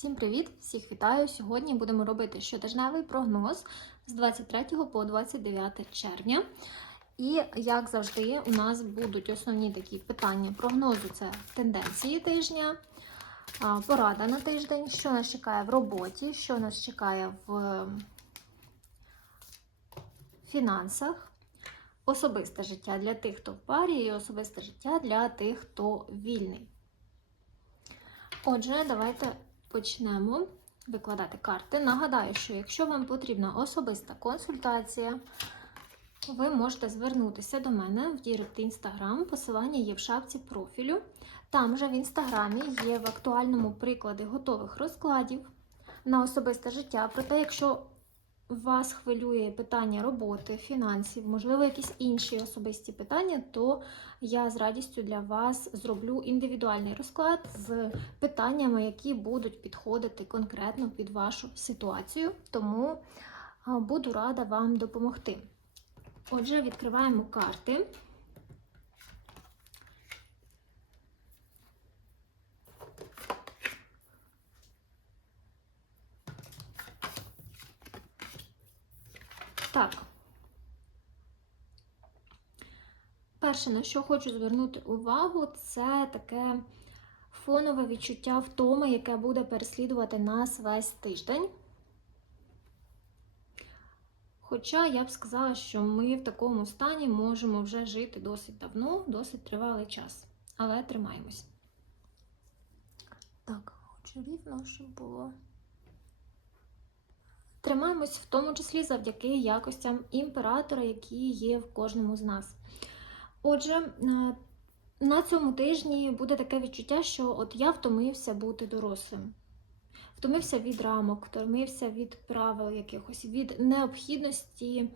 Всім привіт! Всіх вітаю! Сьогодні будемо робити щотижневий прогноз з 23 по 29 червня. І, як завжди, у нас будуть основні такі питання прогнозу: це тенденції тижня, порада на тиждень, що нас чекає в роботі, що нас чекає в фінансах, особисте життя для тих, хто в парі, і особисте життя для тих, хто вільний. Отже, давайте почнемо викладати карти. Нагадаю, що якщо вам потрібна особиста консультація, ви можете звернутися до мене в Дірект Інстаграм. Посилання є в шапці профілю. Там же в інстаграмі є в актуальному приклади готових розкладів на особисте життя. Проте, якщо вас хвилює питання роботи, фінансів, можливо, якісь інші особисті питання, то я з радістю для вас зроблю індивідуальний розклад з питаннями, які будуть підходити конкретно під вашу ситуацію. Тому буду рада вам допомогти. Отже, відкриваємо карти. Так. Перше, на що хочу звернути увагу, це таке фонове відчуття втоми, яке буде переслідувати нас весь тиждень. Хоча я б сказала, що ми в такому стані можемо вже жити досить давно, досить тривалий час. Але тримаємось. Так, хочу рівно, щоб було. Тримаємось в тому числі завдяки якостям імператора, які є в кожному з нас. Отже, на цьому тижні буде таке відчуття, що от я втомився бути дорослим. Втомився від рамок, втомився від правил якихось, від необхідності,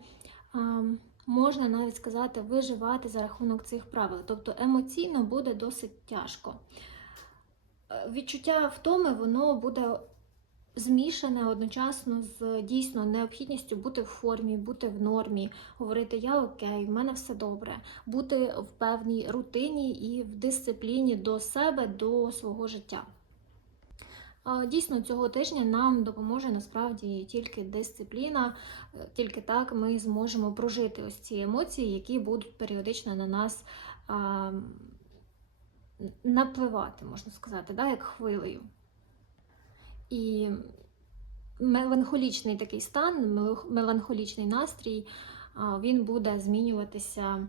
можна навіть сказати, виживати за рахунок цих правил. Тобто емоційно буде досить тяжко. Е, Відчуття втоми, воно буде змішане одночасно з дійсно необхідністю бути в формі, бути в нормі, говорити Я окей, в мене все добре, бути в певній рутині і в дисципліні до себе, до свого життя. Дійсно, цього тижня нам допоможе насправді тільки дисципліна, е, тільки так ми зможемо прожити ось ці емоції, які будуть періодично на нас напливати, можна сказати, да, як хвилею. І меланхолічний такий стан, меланхолічний настрій, він буде змінюватися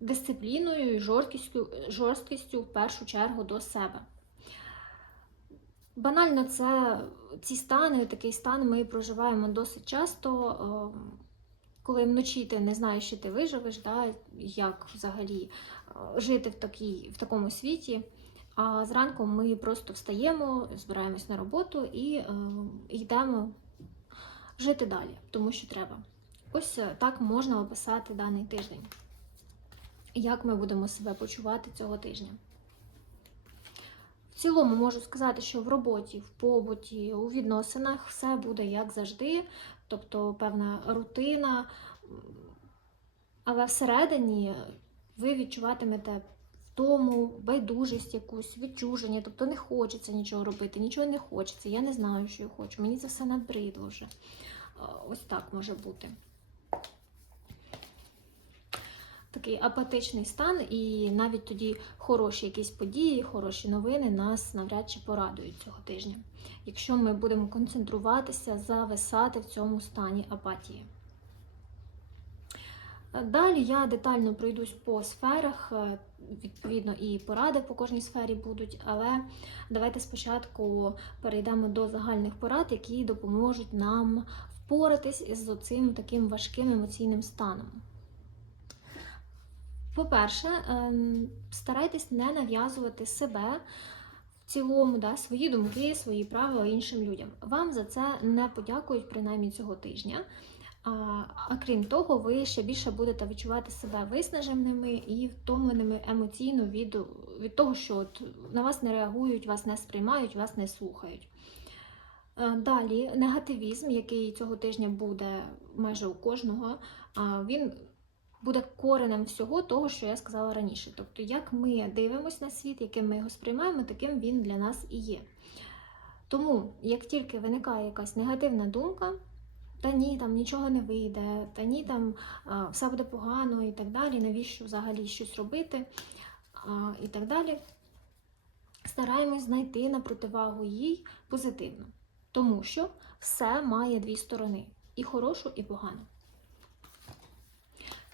дисципліною і жорсткістю, жорсткістю в першу чергу до себе. Банально, це ці стани, такий стан ми проживаємо досить часто, коли вночі ти не знаєш, що ти виживеш, да, як взагалі жити в, такій, в такому світі. А зранку ми просто встаємо, збираємось на роботу і е, йдемо жити далі, тому що треба. Ось е, так можна описати даний тиждень. Як ми будемо себе почувати цього тижня. В цілому можу сказати, що в роботі, в побуті, у відносинах все буде як завжди, тобто певна рутина, але всередині ви відчуватимете втому, байдужість якусь, відчуження, тобто не хочеться нічого робити, нічого не хочеться. Я не знаю, що я хочу. Мені це все набридло вже. Ось так може бути. Такий апатичний стан, і навіть тоді хороші якісь події, хороші новини нас навряд чи порадують цього тижня, якщо ми будемо концентруватися, зависати в цьому стані апатії. Далі я детально пройдусь по сферах, е, відповідно, і поради по кожній сфері будуть, але давайте спочатку перейдемо до загальних порад, які допоможуть нам впоратись із цим таким важким емоційним станом. По-перше, ем, старайтесь не нав'язувати себе в цілому, да, свої думки, свої правила іншим людям. Вам за це не подякують, принаймні цього тижня. А, крім того, ви ще більше будете відчувати себе виснаженими і втомленими емоційно від від того, що от на вас не реагують, вас не сприймають, вас не слухають. Е, далі негативізм, який цього тижня буде майже у кожного, він буде коренем всього того, що я сказала раніше. Тобто, як ми дивимося на світ, яким ми його сприймаємо, таким він для нас і є. Тому, як тільки виникає якась негативна думка, та ні, там нічого не вийде, та ні, там все буде погано і так далі, навіщо взагалі щось робити і так далі, стараємось знайти на противагу їй позитивно. Тому що все має дві сторони: і хорошу, і погану.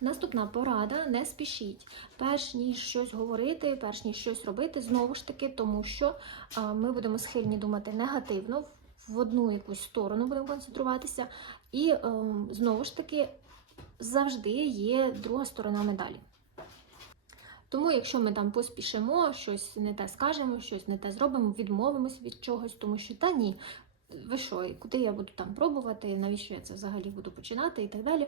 Наступна порада: не спішіть. Перш ніж щось говорити, перш ніж щось робити, знову ж таки, тому що ми будемо схильні думати негативно, в одну якусь сторону будемо концентруватися, і е, знову ж таки завжди є друга сторона медалі. Тому, якщо ми там поспішимо, щось не те скажемо, щось не те зробимо, відмовимося від чогось, тому що та ні, ви що, куди я буду там пробувати, навіщо я це взагалі буду починати і так далі.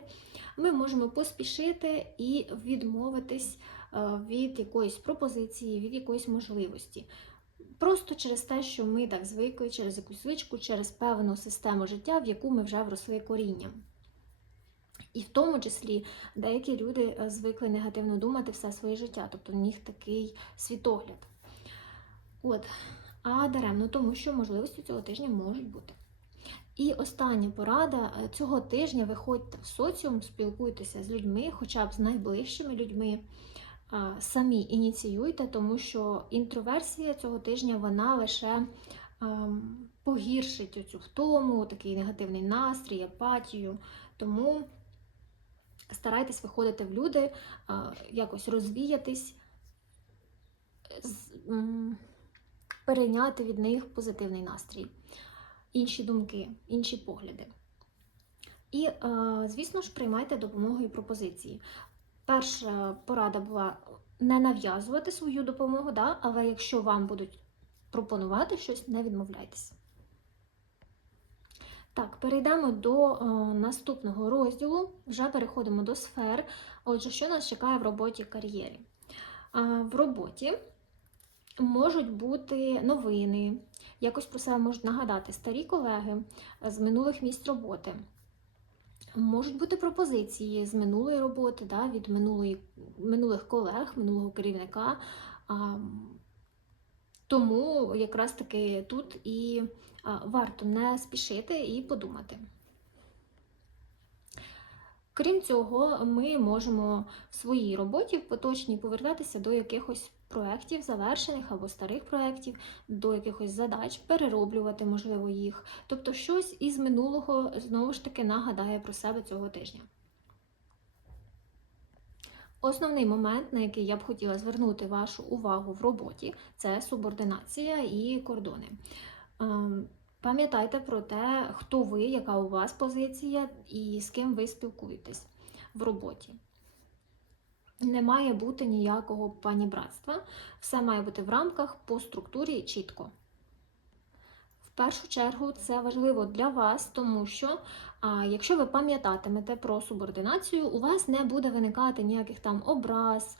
Ми можемо поспішити і відмовитись е, від якоїсь пропозиції, від якоїсь можливості. Просто через те, що ми так звикли, через якусь звичку, через певну систему життя, в яку ми вже вросли корінням. І в тому числі деякі люди е, звикли негативно думати все своє життя, тобто в них такий світогляд. От. А даремно, тому що можливості цього тижня можуть бути. І остання порада е, цього тижня виходьте в соціум, спілкуйтеся з людьми, хоча б з найближчими людьми. Самі ініціюйте, тому що інтроверсія цього тижня вона лише ем, погіршить оцю втому, такий негативний настрій, апатію. Тому старайтесь виходити в люди, якось розвіятись, перейняти від них позитивний настрій, інші думки, інші погляди. І, е, звісно ж, приймайте допомогу і пропозиції. Перша порада була не нав'язувати свою допомогу, да? але якщо вам будуть пропонувати щось, не відмовляйтеся. Так, перейдемо до е, наступного розділу. Вже переходимо до сфер. Отже, що нас чекає в роботі кар'єрі? А, в роботі можуть бути новини, якось про себе можуть нагадати старі колеги з минулих місць роботи. Можуть бути пропозиції з минулої роботи, да, від минулої, минулих колег, минулого керівника. А, тому якраз таки тут і варто не спішити і подумати. Крім цього, ми можемо в своїй роботі в поточній повертатися до якихось проєктів, завершених або старих проєктів, до якихось задач, перероблювати, можливо, їх. Тобто щось із минулого знову ж таки нагадає про себе цього тижня. Основний момент, на який я б хотіла звернути вашу увагу в роботі, це субординація і кордони. Ем, Пам'ятайте про те, хто ви, яка у вас позиція і з ким ви спілкуєтесь в роботі. Не має бути ніякого панібратства, все має бути в рамках по структурі чітко. В першу чергу це важливо для вас, тому що а, якщо ви пам'ятатимете про субординацію, у вас не буде виникати ніяких там образ,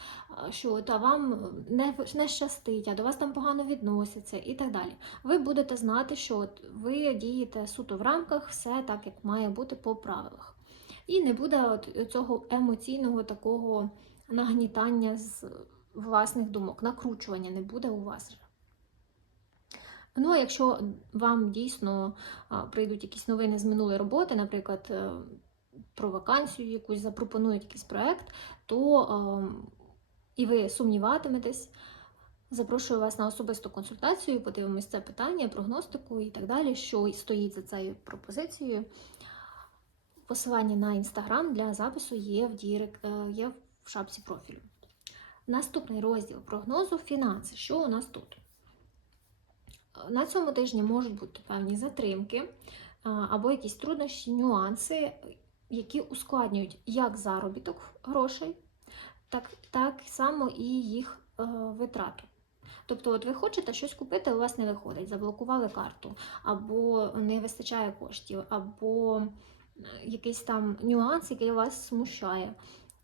що та вам не, не щастить, а до вас там погано відносяться і так далі. Ви будете знати, що от ви дієте суто в рамках, все так, як має бути по правилах. І не буде от цього емоційного такого нагнітання з власних думок, накручування не буде у вас. Ну, а якщо вам дійсно прийдуть якісь новини з минулої роботи, наприклад, е, про вакансію якусь запропонують якийсь проект, то і ви сумніватиметесь, запрошую вас на особисту консультацію, подивимось це питання, прогностику і так далі, що стоїть за цією пропозицією. Посилання на інстаграм для запису є в дірек, е, є в шапці профілю. Наступний розділ прогнозу фінанси. Що у нас тут? На цьому тижні можуть бути певні затримки або якісь труднощі, нюанси, які ускладнюють як заробіток грошей, так, так само і їх е, витрату. Тобто, от ви хочете щось купити, у вас не виходить, заблокували карту, або не вистачає коштів, або е, якийсь там нюанс, який вас смущає.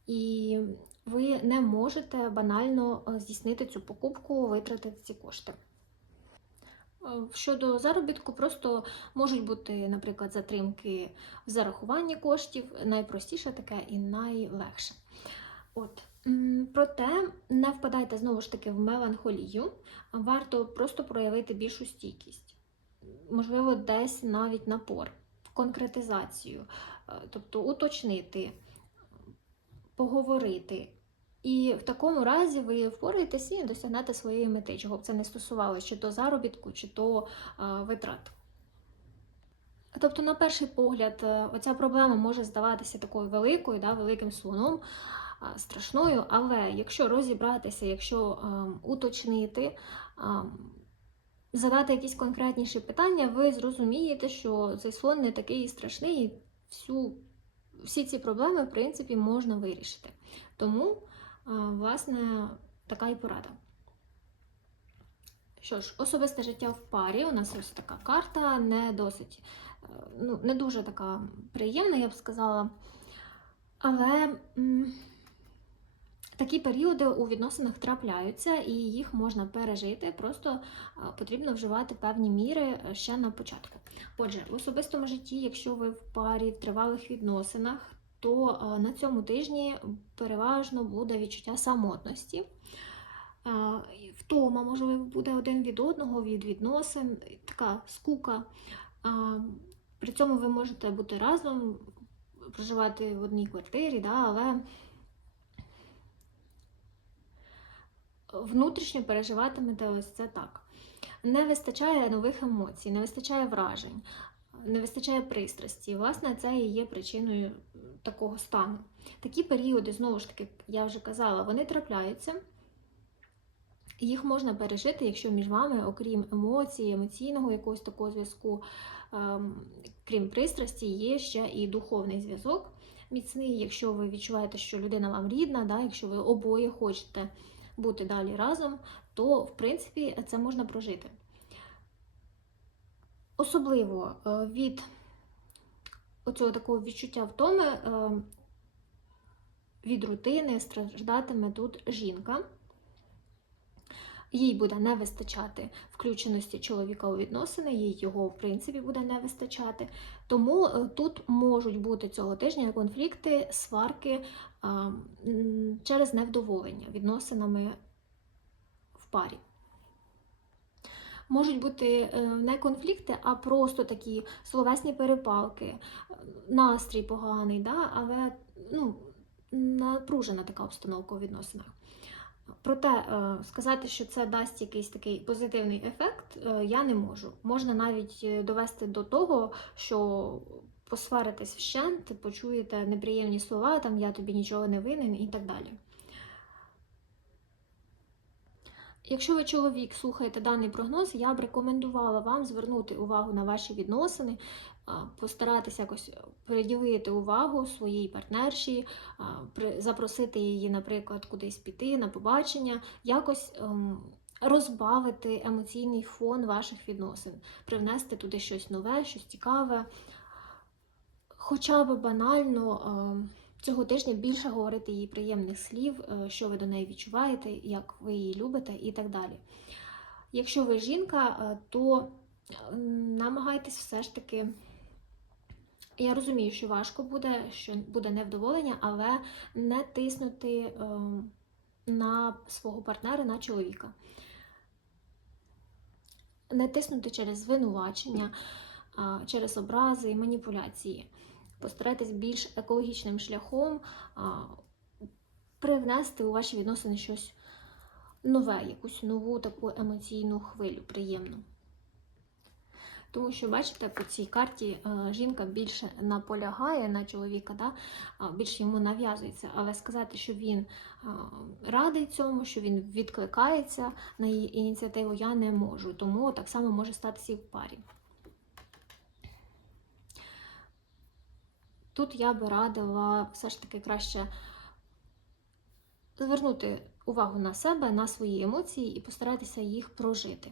І ви не можете банально е, здійснити цю покупку, витратити ці кошти. Е, Щодо заробітку, просто можуть бути, наприклад, затримки в зарахуванні коштів, найпростіше таке і найлегше. От. Проте не впадайте знову ж таки в меланхолію, варто просто проявити більшу стійкість. можливо, десь навіть напор, конкретизацію, е, тобто уточнити, поговорити. І в такому разі ви впораєтеся і досягнете своєї мети, чого б це не стосувалося, чи то заробітку, чи то а, витрат. Тобто, на перший погляд, е, оця проблема може здаватися такою великою, да, великим слоном, страшною, але якщо розібратися, якщо а, уточнити, а, задати якісь конкретніші питання, ви зрозумієте, що цей слон не такий страшний, і всю, всі ці проблеми, в принципі, можна вирішити. Тому, власне, така і порада. Що ж, особисте життя в парі. У нас ось така карта, не досить, е, ну, не дуже така приємна, я б сказала. Але такі періоди у відносинах трапляються, і їх можна пережити. Просто е, потрібно вживати певні міри е, ще на початку. Отже, в особистому житті, якщо ви в парі в тривалих відносинах, то е, на цьому тижні переважно буде відчуття самотності. Втома, можливо, буде один від одного, від відносин, така скука. При цьому ви можете бути разом, проживати в одній квартирі, да, але внутрішньо переживатимете ось це так. Не вистачає нових емоцій, не вистачає вражень, не вистачає пристрасті. Власне, це і є причиною такого стану. Такі періоди, знову ж таки, я вже казала, вони трапляються. Їх можна пережити, якщо між вами, окрім емоцій, емоційного якогось такого зв'язку, ем, крім пристрасті, є ще і духовний зв'язок міцний. Якщо ви відчуваєте, що людина вам рідна, да, якщо ви обоє хочете бути далі разом, то в принципі це можна прожити. Особливо е, від оцього такого відчуття втоми, е, від рутини страждатиме тут жінка їй буде не вистачати включеності чоловіка у відносини, їй його, в принципі, буде не вистачати. Тому е, тут можуть бути цього тижня конфлікти, сварки через невдоволення відносинами в парі. Можуть бути е, не конфлікти, а просто такі словесні перепалки, настрій поганий, да? але ну, напружена така обстановка у відносинах. Проте е, сказати, що це дасть якийсь такий позитивний ефект, е, я не можу. Можна навіть е, довести до того, що посваритесь вщент, почуєте неприємні слова, там я тобі нічого не винен і так далі. Якщо ви чоловік слухаєте даний прогноз, я б рекомендувала вам звернути увагу на ваші відносини, постаратися якось приділити увагу своїй партнерші, запросити її, наприклад, кудись піти на побачення, якось ем, розбавити емоційний фон ваших відносин, привнести туди щось нове, щось цікаве. Хоча б банально цього тижня більше говорити їй приємних слів, е, що ви до неї відчуваєте, як ви її любите і так далі. Якщо ви жінка, е, то намагайтесь все ж таки. Я розумію, що важко буде, що буде невдоволення, але не тиснути е, на свого партнера, на чоловіка. Не тиснути через звинувачення, е, через образи і маніпуляції. Постарайтесь більш екологічним шляхом е, привнести у ваші відносини щось нове, якусь нову таку емоційну хвилю, приємну. Тому що, бачите, по цій карті е, жінка більше наполягає на чоловіка, да? більше йому нав'язується. Але сказати, що він радий цьому, що він відкликається на її ініціативу, я не можу. Тому так само може статися і в парі. Тут я би радила все ж таки краще звернути увагу на себе, на свої емоції і постаратися їх прожити.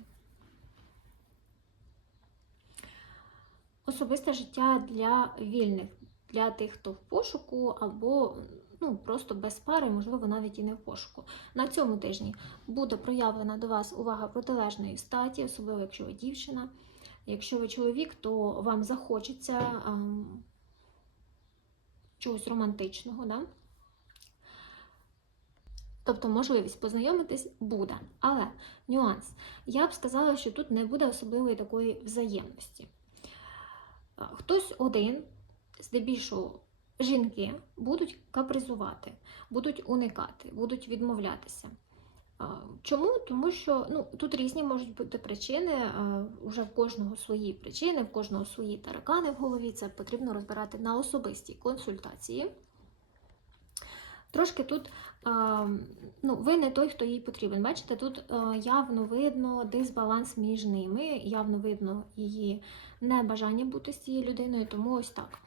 Особисте життя для вільних, для тих, хто в пошуку, або ну, просто без пари, можливо, навіть і не в пошуку. На цьому тижні буде проявлена до вас увага протилежної статі, особливо якщо ви дівчина. Якщо ви чоловік, то вам захочеться а, чогось романтичного. Да? Тобто можливість познайомитись буде. Але нюанс. Я б сказала, що тут не буде особливої такої взаємності. Хтось один, здебільшого жінки, будуть капризувати, будуть уникати, будуть відмовлятися. Чому? Тому що ну, тут різні можуть бути причини, а, уже в кожного свої причини, в кожного свої таракани в голові. Це потрібно розбирати на особистій консультації. Трошки тут ну, ви не той, хто їй потрібен. Бачите, тут явно видно дисбаланс між ними, явно видно її небажання бути з цією людиною, тому ось так.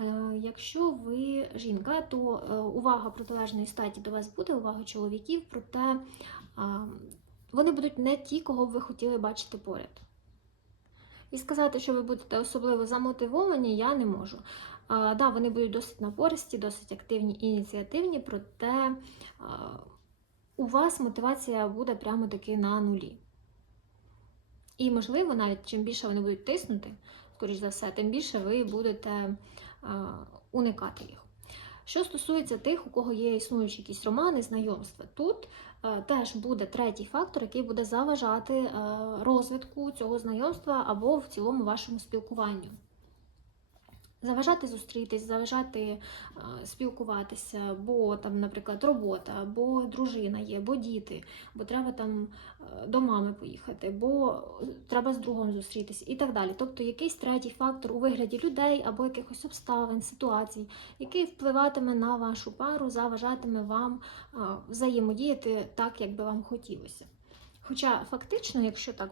Е, Якщо ви жінка, то е, увага протилежної статі до вас буде, увага чоловіків, проте вони будуть не ті, кого б ви хотіли бачити поряд. І сказати, що ви будете особливо замотивовані, я не можу. А, да, вони будуть досить напористі, досить активні і ініціативні, проте у вас мотивація буде прямо таки на нулі. І, можливо, навіть чим більше вони будуть тиснути, скоріш за все, тим більше ви будете уникати їх. Що стосується тих, у кого є існуючі якісь романи, знайомства, тут е, теж буде третій фактор, який буде заважати е, розвитку цього знайомства або в цілому вашому спілкуванню. Заважати зустрітись, заважати е, спілкуватися, бо там, наприклад, робота, або дружина є, бо діти, бо треба там е, до мами поїхати, бо треба з другом зустрітись і так далі. Тобто якийсь третій фактор у вигляді людей або якихось обставин, ситуацій, який впливатиме на вашу пару, заважатиме вам е, взаємодіяти так, як би вам хотілося. Хоча фактично, якщо так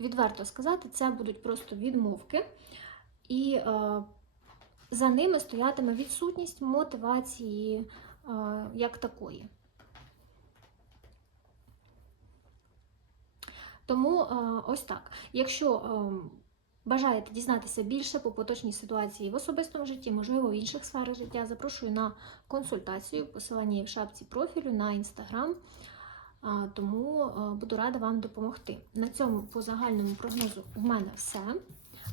відверто сказати, це будуть просто відмовки і е, за ними стоятиме відсутність мотивації е, як такої. Тому е, ось так. Якщо е, бажаєте дізнатися більше по поточній ситуації в особистому житті, можливо, в інших сферах життя, запрошую на консультацію. Посилання є в шапці профілю на інстаграм. Тому е, буду рада вам допомогти. На цьому по загальному прогнозу в мене все.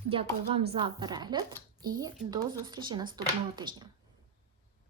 Дякую вам за перегляд і до зустрічі наступного тижня.